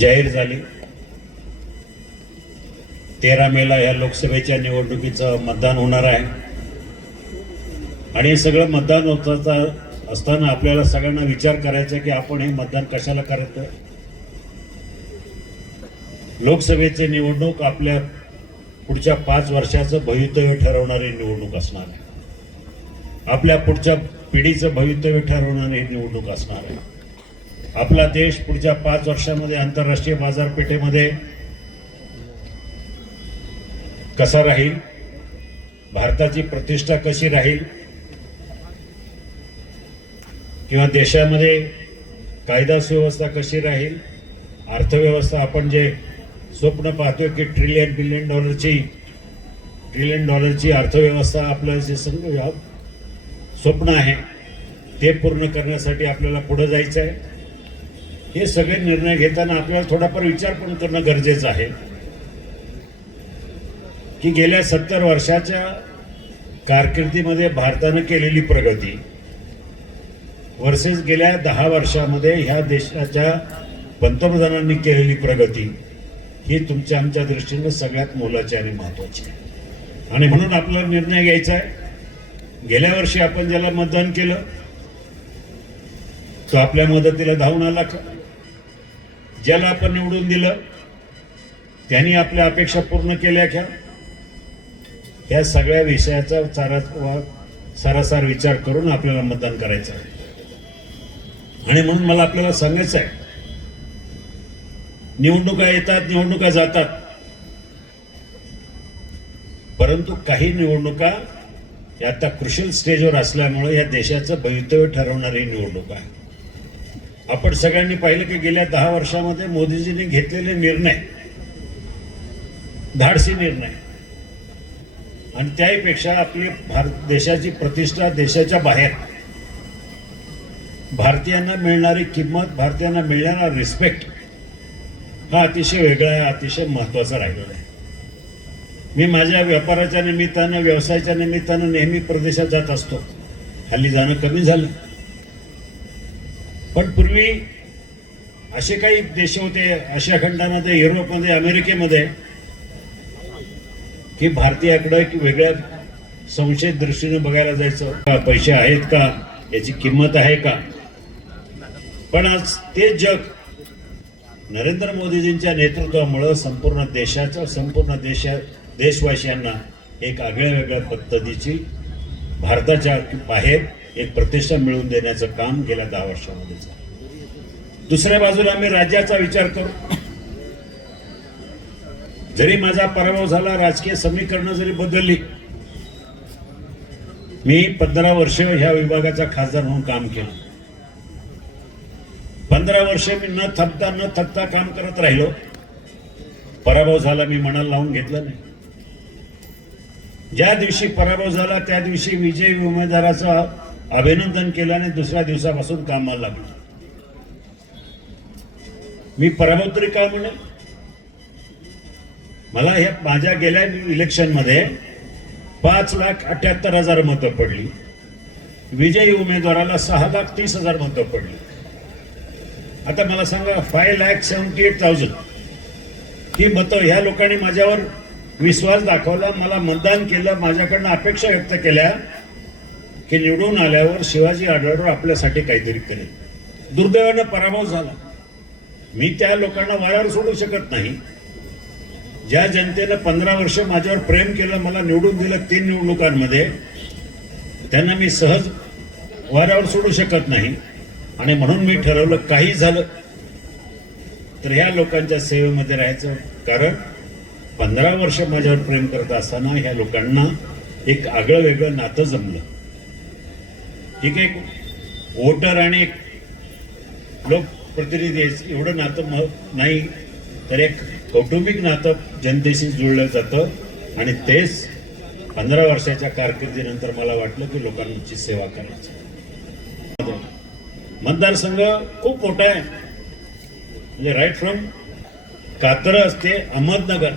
जाहीर झाली. 13 मेला या लोकसभेच्या निवडणुकीचं मतदान होणार आहे आणि हे सगळं मतदान होत असताना आपल्याला सगळ्यांना विचार करायचा की आपण हे मतदान कशाला करतोय. लोकसभेची निवडणूक आपल्या पुढच्या 5 वर्षाचं भवितव्य ठरवणारी निवडणूक असणार आहे. आपल्या पुढच्या पिढीचं भवितव्य ठरवणारी निवडणूक असणार आहे. आपला देश पुढच्या 5 वर्षामध्ये आंतरराष्ट्रीय बाजारपेठेमध्ये कसा राहील, भारताची प्रतिष्ठा कशी राहील, किंवा देशामध्ये कायदा सुव्यवस्था कशी राहील, अर्थव्यवस्था आपण जे स्वप्न पाहतोय की ट्रिलियन डॉलरची अर्थव्यवस्था आपलं जे स्वप्न आहे ते पूर्ण करण्यासाठी आपल्याला पुढे जायचं आहे. हे सगळे निर्णय घेताना आपल्याला थोडाफार विचार पण करणं गरजेचं आहे की गेल्या 70 वर्षाच्या कारकिर्दीमध्ये भारतानं केलेली प्रगती वर्सेस गेल्या 10 वर्षामध्ये ह्या देशाच्या पंतप्रधानांनी केलेली प्रगती ही तुमच्या आमच्या दृष्टीने सगळ्यात मोलाची आणि महत्वाची आहे. आणि म्हणून आपला निर्णय घ्यायचा आहे. गेल्या वर्षी आपण ज्याला मतदान केलं तो आपल्या मदतीला धावून आला का? ज्याला आपण निवडून दिलं त्यांनी आपल्या अपेक्षा पूर्ण केल्या का? या सगळ्या विषयाचा सारासार विचार करून आपल्याला मतदान करायचं आहे. आणि म्हणून मला आपल्याला सांगायचं आहे, निवडणुका येतात, निवडणुका जातात, परंतु काही निवडणुका या आता क्रुशियल स्टेजवर असल्यामुळे या देशाचं भवितव्य ठरवणारी निवडणूक आहे. आपण सगळ्यांनी पाहिलं की गेल्या 10 वर्षामध्ये मोदीजींनी घेतलेले निर्णय धाडसी निर्णय आणि त्याहीपेक्षा आपली देशाची प्रतिष्ठा, देशाच्या बाहेर भारतीयांना मिळणारी किंमत, भारतीयांना मिळणारा रिस्पेक्ट हा अतिशय वेगळा आहे, अतिशय महत्वाचा राहिलेला आहे. मी माझ्या व्यापाराच्या निमित्तानं, व्यवसायाच्या निमित्तानं नेहमी प्रदेशात जात असतो. हल्ली जाणं कमी झालं, पण पूर्वी असे काही देश होते आशिया खंडामध्ये, युरोपमध्ये, अमेरिकेमध्ये की भारतीयाकडे एक वेगळ्या संशयित दृष्टीने बघायला जायचं. पैसे आहेत का, याची किंमत आहे का? पण आज ते जग नरेंद्र मोदीजींच्या नेतृत्वामुळे संपूर्ण देशवासियांना एक वेगळ्या पद्धतीची भारताच्या बाहेर एक प्रतिष्ठा मिळवून देण्याचं काम गेल्या 10 वर्षामध्ये झालं. दुसऱ्या बाजूला आम्ही राज्याचा विचार करू. जरी माझा पराभव झाला, राजकीय समीकरणं जरी बदलली, मी 15 वर्ष ह्या विभागाचा खासदार म्हणून काम केलं. 15 वर्ष मी न थकता काम करत राहिलो. पराभव झाला, मी मनाला लावून घेतलं नाही. ज्या दिवशी पराभव झाला त्या दिवशी विजयी उमेदवाराचं अभिनंदन केलं आणि दुसऱ्या दिवसापासून कामाला लागलो. मी पराभव तरी काय म्हणेल? मला हे माझ्या गेल्या इलेक्शनमध्ये 5,78,000 मतं पडली. विजयी उमेदवाराला 6,30,000 मतं पडली. आता मला सांगा, 5,78,000 ही मतं ह्या लोकांनी माझ्यावर विश्वास दाखवला, मला मतदान केलं, माझ्याकडनं अपेक्षा व्यक्त केल्या की निवडून आल्यावर शिवाजी आढळराव आपल्यासाठी काहीतरी करेल. दुर्दैवानं पराभव झाला. मी त्या लोकांना वाऱ्यावर सोडू शकत नाही. ज्या जनतेनं 15 वर्ष माझ्यावर प्रेम केलं, मला निवडून दिलं 3 निवडणुकांमध्ये, त्यांना मी सहज वाऱ्यावर सोडू शकत नाही. आणि म्हणून मी ठरवलं, काही झालं तर ह्या लोकांच्या सेवेमध्ये राहायचं. कारण 15 वर्ष माझ्यावर प्रेम करत असताना ह्या लोकांना एक आगळं वेगळं नातं जमलं. ठीक आहे, वोटर आणि एक लोकप्रतिनिधी एवढं नातं नाही, तर एक कौटुंबिक नातं जनतेशी जुळलं जातं. आणि तेच 15 वर्षाच्या कारकिर्दीनंतर मला वाटलं की लोकांची सेवा करायची. मतदारसंघ खूप मोठा आहे, म्हणजे राईट फ्रॉम कात्रज ते अहमदनगर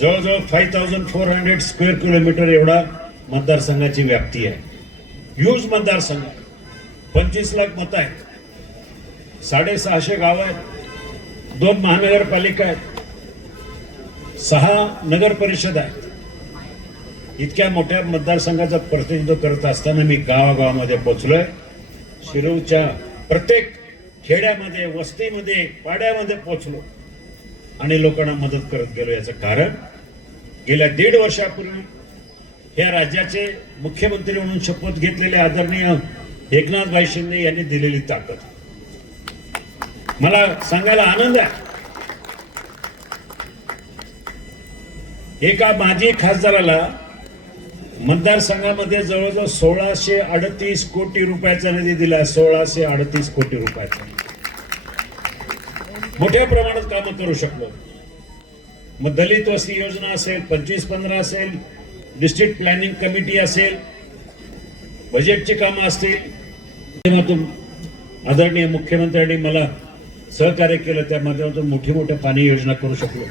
जवळजवळ 5,400 स्क्वेअर किलोमीटर एवढा मतदारसंघाची व्याप्ती आहे. ह्यूज मतदारसंघ, 25 लाख मतं आहेत. 650 गावं आहेत, 2 महानगरपालिका आहेत, 6 नगर परिषद आहेत. इतक्या मोठ्या मतदारसंघाचं प्रतिनिधित्व करत असताना मी गावागावामध्ये पोहोचलोय. शिरूरच्या प्रत्येक खेड्यामध्ये, वस्तीमध्ये, पाड्यामध्ये पोहोचलो आणि लोकांना मदत करत गेलो. याचं कारण गेल्या 1.5 वर्षापूर्वी या राज्याचे मुख्यमंत्री म्हणून शपथ घेतलेले आदरणीय एकनाथभाई शिंदे यांनी दिलेली ताकद. मला सांगायला आनंद आहे, एका माजी खासदाराला मतदारसंघामध्ये जवळजवळ 1638 कोटी रुपयाचा निधी दिला. 1638 कोटी रुपयाचा मोठ्या प्रमाणात कामं करू शकलो. मग दलित वस्ती योजना असेल, 25-15 असेल, डिस्ट्रिक्ट प्लॅनिंग कमिटी असेल, बजेटची कामं असतील, माध्यमातून आदरणीय मुख्यमंत्र्यांनी मला सहकार्य केलं. त्या माध्यमातून मोठी पाणी योजना करू शकलो.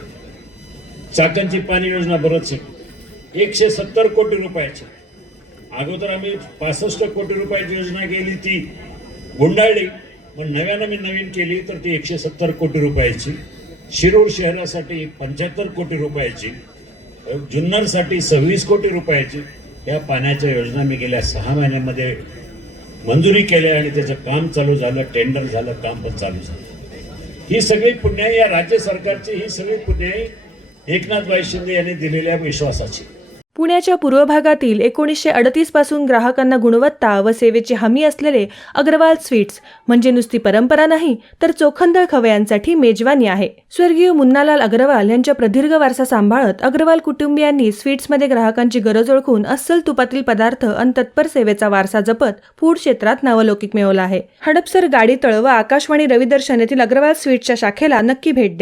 चाकणची पाणी योजना बरंच आहे, 170 कोटी रुपयाची. अगोदर आम्ही 65 कोटी रुपयाची योजना केली, ती गुंडाळली. पण नव्यानं मी नवीन केली तर ती 170 कोटी रुपयाची. शिरूर शहरासाठी 75 कोटी रुपयाची, जुन्नरसाठी 26 कोटी रुपयाची या पाण्याच्या योजना मी गेल्या 6 महिन्यामध्ये मंजुरी केल्या आणि त्याचं काम चालू झालं, टेंडर झालं, काम पण चालू झालं. ही सगळी पुण्याई या राज्य सरकारची, ही सगळी पुण्याई एकनाथभाई शिंदे यांनी दिलेल्या विश्वासाची. पुण्याच्या पूर्व भागातील 1938 पासून ग्राहकांना गुणवत्ता व सेवेची हमी असलेले अग्रवाल स्वीट्स म्हणजे नुसती परंपरा नाही तर चोखंदळ खवयांसाठी मेजवानी आहे. स्वर्गीय मुन्नालाल अग्रवाल यांच्या प्रदीर्घ वारसा सांभाळत अग्रवाल कुटुंबियांनी स्वीट्समध्ये ग्राहकांची गरज ओळखून अस्सल तुपातील पदार्थ आणि तत्पर सेवेचा वारसा जपत फूड क्षेत्रात नावलौकिक मिळवला आहे. हडपसर, गाडीतळ व आकाशवाणी रविदर्शन येथील अग्रवाल स्वीट्सच्या शाखेला नक्की भेट द्या.